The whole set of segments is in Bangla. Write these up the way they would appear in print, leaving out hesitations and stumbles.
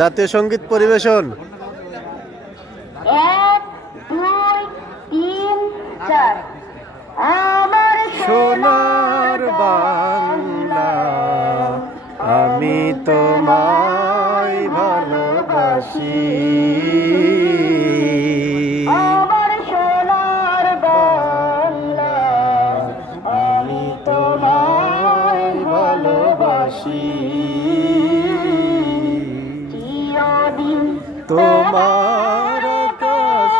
জাতীয় সঙ্গীত পরিবেশন। 1 2 3 4 আমার সোনার বাংলা আমি তোমায় ভালোবাসি, আমার সোনার বাংলা আমি তোমায় ভালোবাসি। চিরদিন তোমার আকাশ,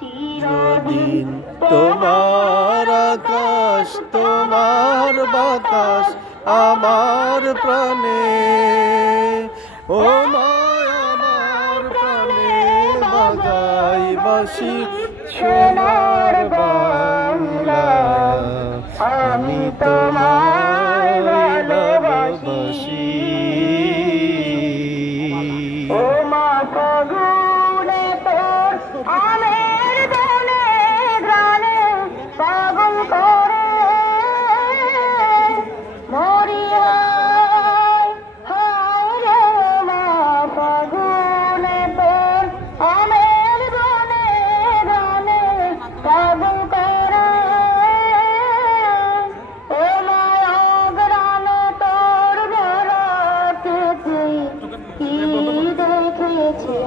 চিরদিন তোমার আকাশ, তোমার বাতাস আমার প্রাণে, ও মা আমার প্রাণে বাজাই বাঁশি সোনার বাংলা আমি তোমায় ভালোবাসি। ও মা ফাগুনে তোর আমের বনে গ্রানে পাগল করে মরি হায় হায় রে মা ফাগুনে তোর আমের বনে গ্রানে পাগল করে ও মা অগ্রানে তোর ঘরাতে কি দেখেছি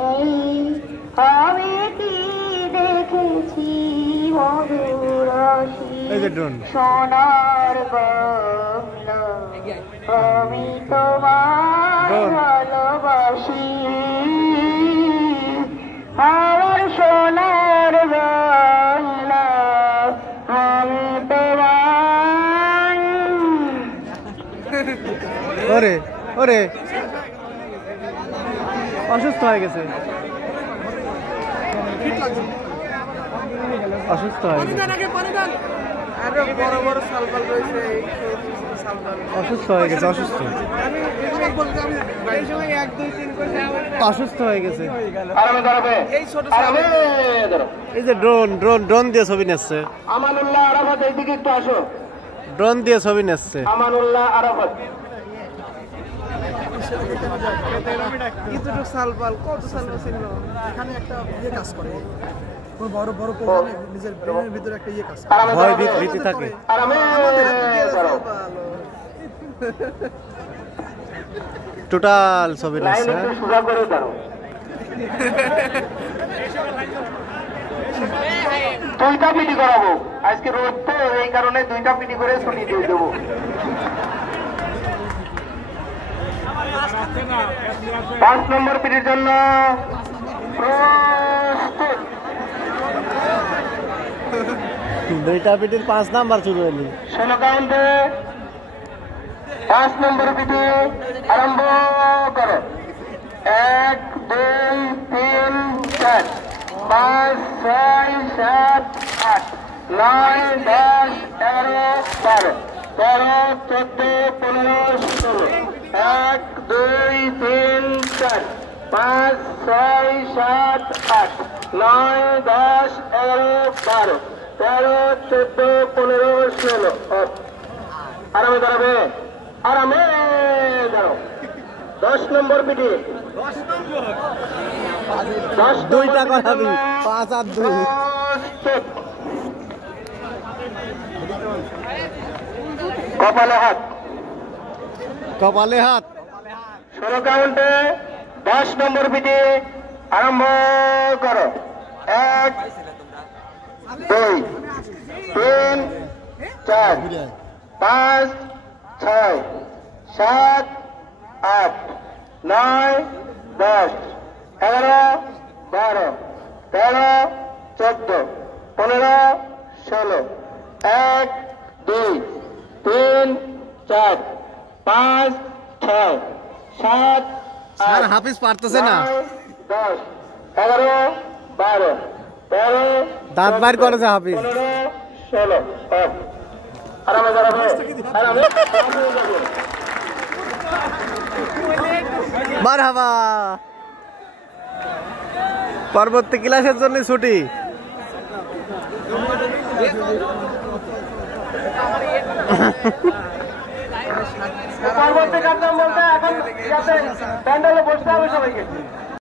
আমি, কি দেখেছি মধুর সোনার বাংলা আমি তোমায় ভালোবাসি, আমার সোনার বাংলা আমি তোমায়। ওরে ওরে অসুস্থ হয়ে গেছে, অসুস্থ হয়ে গেছে, অসুস্থ হয়ে গেছে, অসুস্থ অসুস্থ হয়ে গেছে। এই যে ড্রোন ড্রোন ড্রোন দিয়ে ছবি নিচ্ছে, আমানুল্লাহ আরাফাত এইদিকে একটু আসো, ড্রোন দিয়ে ছবি নিচ্ছে। আমানুল্লাহ আরাফাত এখানে একটা ইয়ে কাজ করে, বড় বড় প্রোগ্রামে নিজের ব্রেনের ভিতরে একটা ইয়ে কাজ করে, ভয় ভীতি থাকে। টোটাল ছবি নিচ্ছে। দুইটা পিটি করাবো আজকে রোদ তো, এই কারণে দুইটা পিটি করে শুনিয়ে দিয়ে দেবো। 5 নম্বর পিটির জন্য প্রস্তুত। দুইটা পিটির 5 নাম্বার শুরু হয়নি। 16 কাউন্টে 5 নম্বর পিটি আরম্ভ করো। 1 2 3 4 5 6 7 8 9 10 11 12 13 14 15 16 1 2 3 4 5 6 7 8 9 10 11 12 13 14 15 16 আরামে দাঁড়াবে, আরামে দাঁড়াও। 10 নম্বর পিটি, 10 দুইটা করাবি, 5 আর 2। কপালে হাত, কপালে হাত। 16 কাউন্টে 10 নম্বর পিটি আরম্ভ করো। 1 2 3 4 5 6 7 8 9 10 11 12 13 14 15 16 1 2 3 4 5 6 7 স্যার হাফিজ পারতেছে না, 10 11 12 13 দাঁত বাইর করেছে হাফিজ। 15 16 আরামে দাঁড়াবে, আরামে মারহাবা। পরবর্তী ক্লাসের জন্য ছুটি। পরবর্তী কার্যক্রম বলতে এখন যাতে প্যান্ডেলে বসতে হবে সবাইকে।